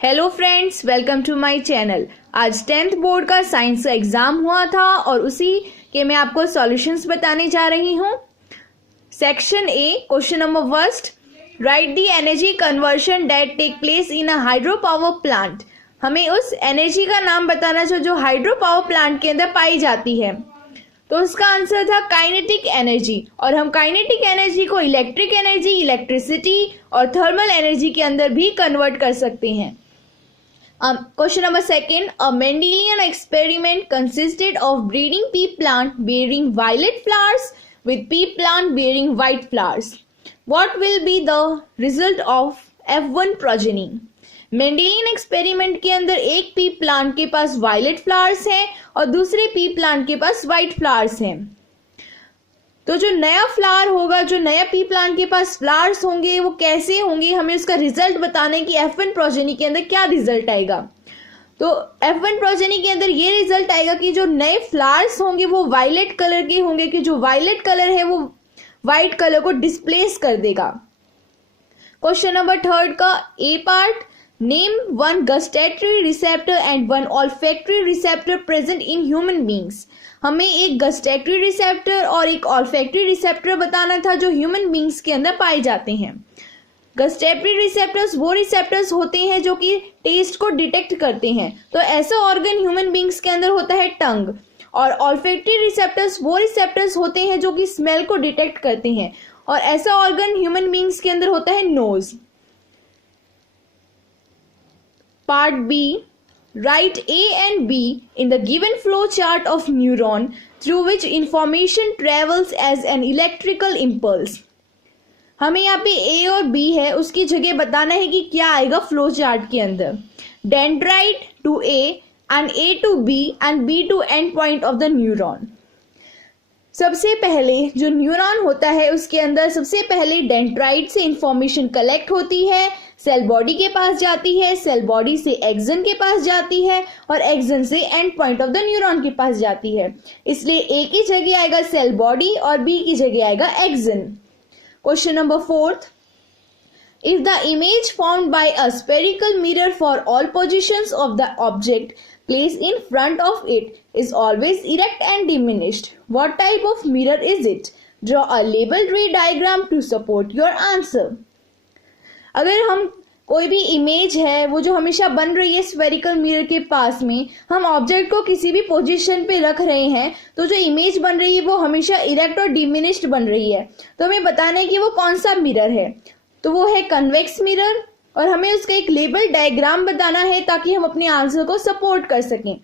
Hello friends, welcome to my channel. आज 10th board का science का एग्जाम हुआ था और उसी के मैं आपको सॉल्यूशंस बताने जा रही हूँ। Section A, question number first, write the energy conversion that take place in a hydro power plant. हमें उस एनर्जी का नाम बताना जो हाइड्रो पावर प्लांट के अंदर पाई जाती है। तो उसका आंसर था काइनेटिक एनर्जी, और हम काइनेटिक एनर्जी को इलेक्ट्रिक एनर्जी, इलेक्ट्रिसिटी और थर्मल एनर्जी के अंदर भी कन्वर्ट कर सकते हैं। Question number second, a Mendelian experiment consisted of breeding pea plant bearing violet flowers with pea plant bearing white flowers. What will be the result of F1 progeny? Mendelian experiment के अंदर एक P plant के पास violet flowers हैं और दूसरे P plant के पास white flowers हैं। तो जो नया फ्लावर होगा, जो नया पी प्लांट के पास फ्लावर्स होंगे, वो कैसे होंगे, हमें उसका रिजल्ट बताना है कि F1 प्रोजेनी के अंदर क्या रिजल्ट आएगा। तो F1 प्रोजेनी के अंदर ये रिजल्ट आएगा कि जो नए फ्लावर्स होंगे वो वायलेट कलर के होंगे, कि जो वायलेट कलर है वो व्हाइट कलर को डिस्प्लेस कर देगा। क्वेश्चन नंबर थर्ड का A part, name one gustatory receptor and one olfactory receptor present in human beings. हमें एक गस्टेटरी रिसेप्टर और एक ऑल्फैक्टरी रिसेप्टर बताना था जो ह्यूमन बींग्स के अंदर पाए जाते हैं। गस्टेटरी रिसेप्टर्स वो रिसेप्टर्स होते हैं जो कि टेस्ट को डिटेक्ट करते हैं। तो ऐसा ऑर्गन ह्यूमन बींग्स के अंदर होता है टंग, और ऑल्फैक्टरी रिसेप्टर्स वो रिसेप्टर्स होते हैं जो कि स्मेल को डिटेक्ट करते हैं, और ऐसा ऑर्गन ह्यूमन बींग्स के अंदर होता है nose. Part B, write A and B in the given flow chart of neuron through which information travels as an electrical impulse. हमें यहाँ पे A और B है, उसकी जगह बताना है कि क्या आएगा फ्लो चार्ट के अंदर। Dendrite to A and A to B and B to end point of the neuron. सबसे पहले जो न्यूरॉन होता है उसके अंदर सबसे पहले डेंड्राइट से इंफॉर्मेशन कलेक्ट होती है, सेल बॉडी के पास जाती है, सेल बॉडी से एक्सन के पास जाती है और एक्सन से and point of the neuron के पास जाती है। इसलिए ए की जगह आएगा सेल बॉडी और बी की जगह आएगा action. Question number fourth, if the image formed by a spherical mirror for all positions of the object placed in front of it is always erect and diminished, what type of mirror is it? Draw a labeled ray diagram to support your answer. अगर हम कोई भी image है वो जो हमेशा बन रही है स्फेरिकल मिरर के पास में, हम ऑब्जेक्ट को किसी भी पोजीशन पे रख रहे हैं, तो जो इमेज बन रही है वो हमेशा इरेक्ट और डिमिनिश्ड बन रही है। तो हमें बताना है कि वो कौन सा मिरर है। तो वो है कन्वेक्स मिरर, और हमें उसका एक लेबल डायग्राम बताना है ताकि हम अपने आंसर को सपोर्ट कर सकें।